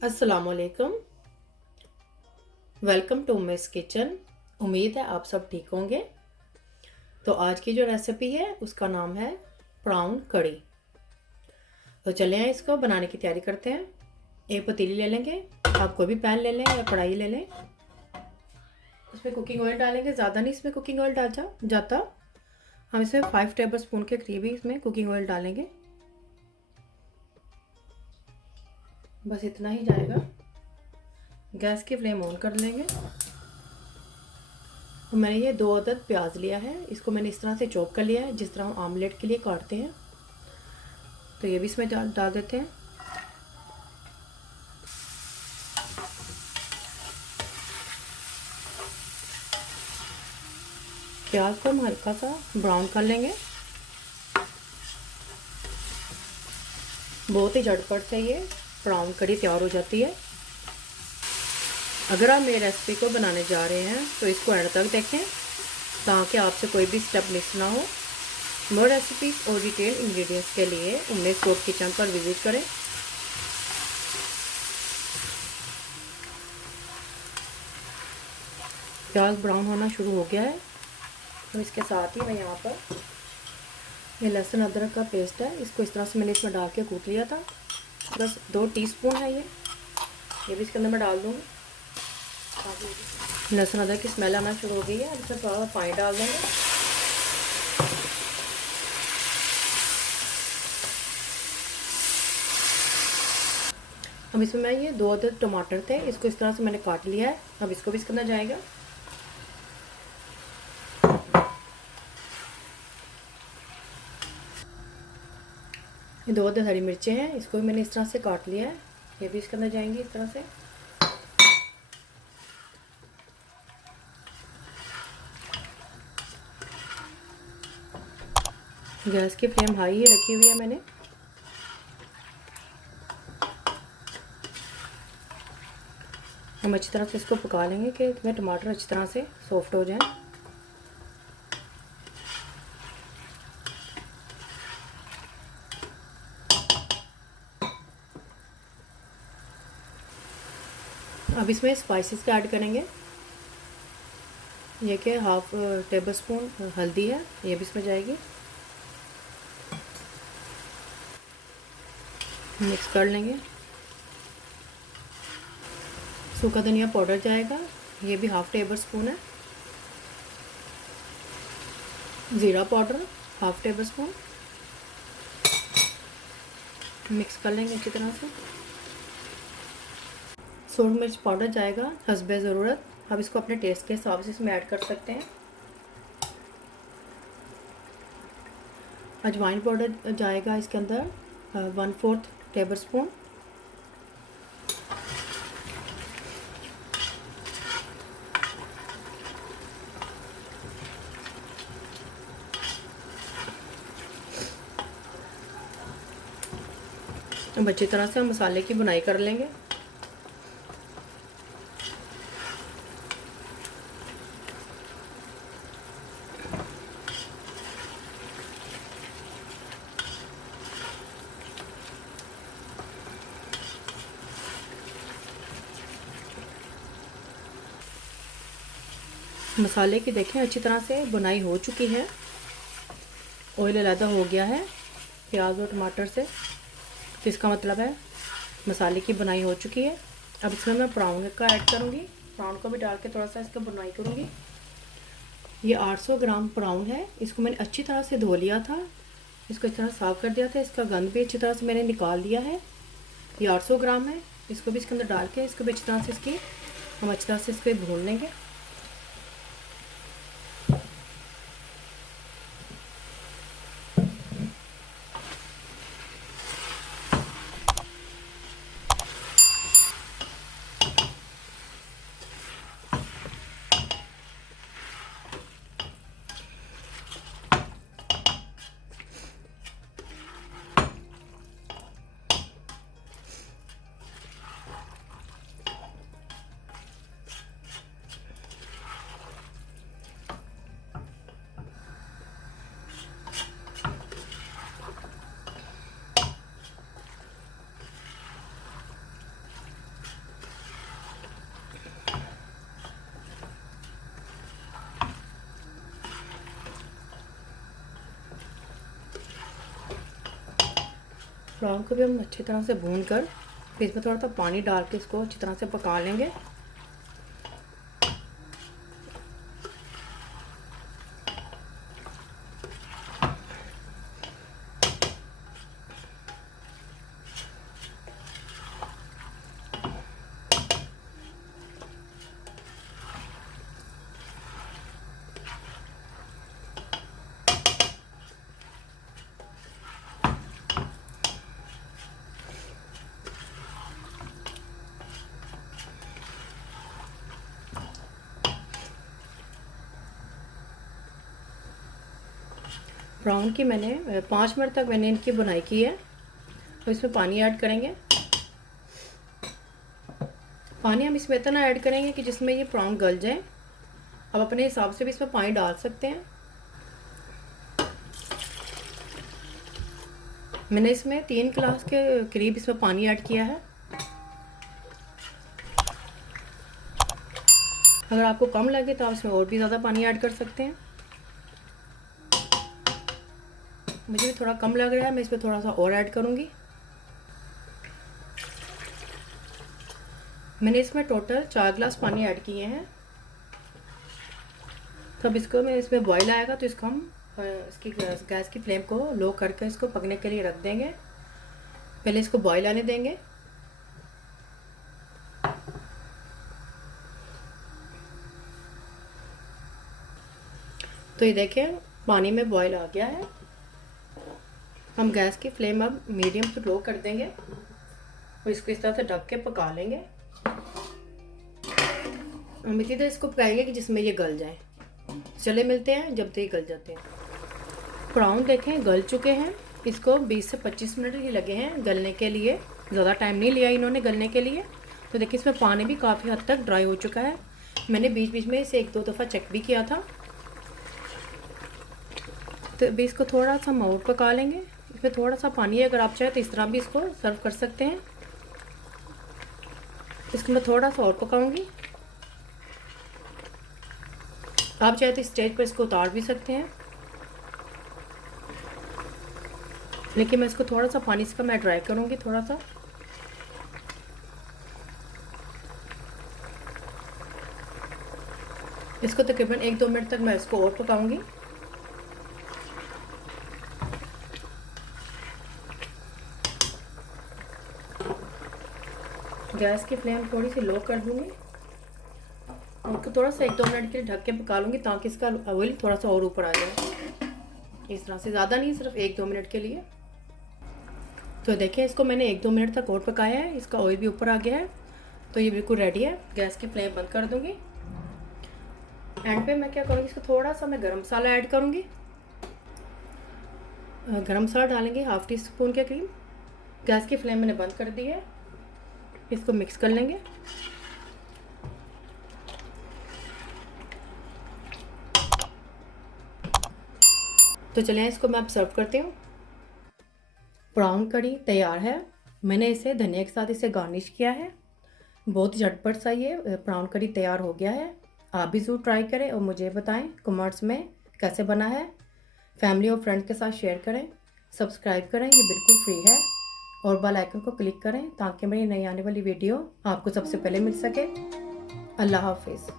अस्सलामुअलैकुम। Welcome to Miss Kitchen. उम्मीद है आप सब ठीक होंगे। तो आज की जो रेसिपी है उसका नाम है प्राउन कड़ी। तो चले हैं इसको बनाने की तैयारी करते हैं। एक पतीली ले लेंगे, आप कोई भी पैन ले लें या कढ़ाई ले लें। उसमें कुकिंग ऑयल डालेंगे, ज़्यादा नहीं इसमें कुकिंग ऑयल डाल जाता। हम इसमें 5 टेबल स्पून के करीब ही इसमें कुकिंग ऑयल डालेंगे, बस इतना ही जाएगा। गैस की फ्लेम ऑन कर लेंगे। तो मैंने ये 2 अदद प्याज लिया है, इसको मैंने इस तरह से चॉप कर लिया है जिस तरह हम आमलेट के लिए काटते हैं। तो ये भी इसमें डाल देते हैं। प्याज को हम हल्का सा ब्राउन कर लेंगे। बहुत ही झटपट से ये ब्राउन कड़ी तैयार हो जाती है। अगर आप मेरी रेसिपी को बनाने जा रहे हैं तो इसको एंड तक देखें ताकि आपसे कोई भी स्टेप मिस ना हो। मोर रेसिपीज और डिटेल इंग्रेडिएंट्स के लिए उम्मीद फूड किचन पर विजिट करें। प्याज ब्राउन होना शुरू हो गया है, तो इसके साथ ही मैं यहाँ पर ये लहसुन अदरक का पेस्ट है, इसको इस तरह से मैंने इसमें डाल के कूट लिया था। बस 2 टीस्पून है ये भी इसके अंदर मैं डाल दूँगी। लहसुन अदरक की स्मेल आना शुरू हो गई है। अब इसमें थोड़ा पानी डाल देंगे। अब इसमें मैं ये 2 अदद टमाटर थे, इसको इस तरह से मैंने काट लिया है। अब इसको भी इसके अंदर जाएगा। ये 2 अदद हरी मिर्चें हैं, इसको भी मैंने इस तरह से काट लिया है, ये भी इसके अंदर जाएंगी इस तरह से। गैस की फ्लेम हाई ही रखी हुई है मैंने। हम अच्छी तरह से इसको पका लेंगे कि इसमें टमाटर अच्छी तरह से सॉफ्ट हो जाए। अब इसमें स्पाइसेस का ऐड करेंगे। ये कि 1/2 टेबल स्पून हल्दी है, ये भी इसमें जाएगी। मिक्स कर लेंगे। सूखा धनिया पाउडर जाएगा, ये भी 1/2 टेबल स्पून है। ज़ीरा पाउडर 1/2 टेबल स्पून। मिक्स कर लेंगे अच्छी तरह से। सूरज मिर्च पाउडर जाएगा हस्बे ज़रूरत। अब इसको अपने टेस्ट के हिसाब से इसमें ऐड कर सकते हैं। अजवाइन पाउडर जाएगा इसके अंदर 1/4 टेबल स्पून। अब अच्छी तरह से हम मसाले की बुनाई कर लेंगे। मसाले की देखें अच्छी तरह से बुनाई हो चुकी है। ऑयल अलग हो गया है प्याज और टमाटर से, तो इसका मतलब है मसाले की बुनाई हो चुकी है। अब इसमें मैं प्राउन का ऐड करूँगी। प्राउन को भी डाल के थोड़ा सा इसका बुनाई करूँगी। ये 800 ग्राम प्राउन है, इसको मैंने अच्छी तरह से धो लिया था, इसको इस तरह साफ़ कर दिया था। इसका गंद भी अच्छी तरह से मैंने निकाल दिया है। ये 800 ग्राम है, इसको भी इसके अंदर डाल के इसको भी अच्छी तरह से हम अच्छी तरह से इसको भून लेंगे। प्राउन को भी हम अच्छी तरह से भून कर फिर इसमें थोड़ा सा पानी डाल के इसको अच्छी तरह से पका लेंगे। प्राउन की मैंने 5 मिनट तक मैंने इनकी बुनाई की है। तो इसमें पानी ऐड करेंगे। पानी हम इसमें इतना ऐड करेंगे कि जिसमें ये प्राउन गल जाए। अब अपने हिसाब से भी इसमें पानी डाल सकते हैं। मैंने इसमें 3 गिलास के करीब इसमें पानी ऐड किया है। अगर आपको कम लगे तो आप इसमें और भी ज़्यादा पानी ऐड कर सकते हैं। मुझे भी थोड़ा कम लग रहा है, मैं इसमें थोड़ा सा और ऐड करूँगी। मैंने इसमें टोटल 4 गिलास पानी ऐड किए हैं। तब इसको मैं इसमें बॉईल आएगा तो इसको हम इसकी गैस की फ्लेम को लो करके इसको पकने के लिए रख देंगे। पहले इसको बॉईल आने देंगे। तो ये देखें पानी में बॉईल आ गया है। हम गैस की फ्लेम अब मीडियम टू लो कर देंगे और इसको इस तरह से ढक के पका लेंगे। हम इसी तरह इसको पकाएंगे कि जिसमें ये गल जाए। चले मिलते हैं जब तक ये गल जाते हैं। प्राउन देखें गल चुके हैं। इसको 20 से 25 मिनट ही लगे हैं गलने के लिए, ज़्यादा टाइम नहीं लिया इन्होंने गलने के लिए। तो देखिए इसमें पानी भी काफ़ी हद तक ड्राई हो चुका है। मैंने बीच बीच में इसे 1-2 दफ़ा चेक भी किया था। तो अभी इसको थोड़ा सा हम और पका लेंगे। इसमें थोड़ा सा पानी है, अगर आप चाहें तो इस तरह भी इसको सर्व कर सकते हैं। इसको मैं थोड़ा सा और पकाऊंगी। आप चाहे तो स्टेज पर इसको उतार भी सकते हैं, लेकिन मैं इसको थोड़ा सा पानी इसका मैं ड्राई करूंगी थोड़ा सा। इसको तकरीबन 1-2 मिनट तक मैं इसको और पकाऊंगी। गैस की फ्लेम थोड़ी सी लो कर दूंगी और उसको थोड़ा सा 1-2 मिनट के लिए ढक के पका लूँगी ताकि इसका ऑयल थोड़ा सा और ऊपर आ जाए। इस तरह से, ज़्यादा नहीं, सिर्फ 1-2 मिनट के लिए। तो देखिए इसको मैंने 1-2 मिनट तक और पकाया है। इसका ऑयल भी ऊपर आ गया है। तो ये बिल्कुल रेडी है। गैस की फ्लेम बंद कर दूँगी। एंड पे मैं क्या करूँगी, इसको थोड़ा सा मैं गरम मसाला ऐड करूँगी। गरम मसाला डालेंगे 1/2 टीस्पून के करीब। गैस की फ्लेम मैंने बंद कर दी है। इसको मिक्स कर लेंगे। तो चलिए इसको मैं अब सर्व करती हूँ। प्राउन करी तैयार है। मैंने इसे धनिया के साथ इसे गार्निश किया है। बहुत झटपट सा ये प्राउन करी तैयार हो गया है। आप भी ज़रूर ट्राई करें और मुझे बताएं कमेंट्स में कैसे बना है। फैमिली और फ्रेंड्स के साथ शेयर करें। सब्सक्राइब करें, ये बिल्कुल फ्री है। और बेल आइकन को क्लिक करें ताकि मेरी नई आने वाली वीडियो आपको सबसे पहले मिल सके। अल्लाह हाफिज़।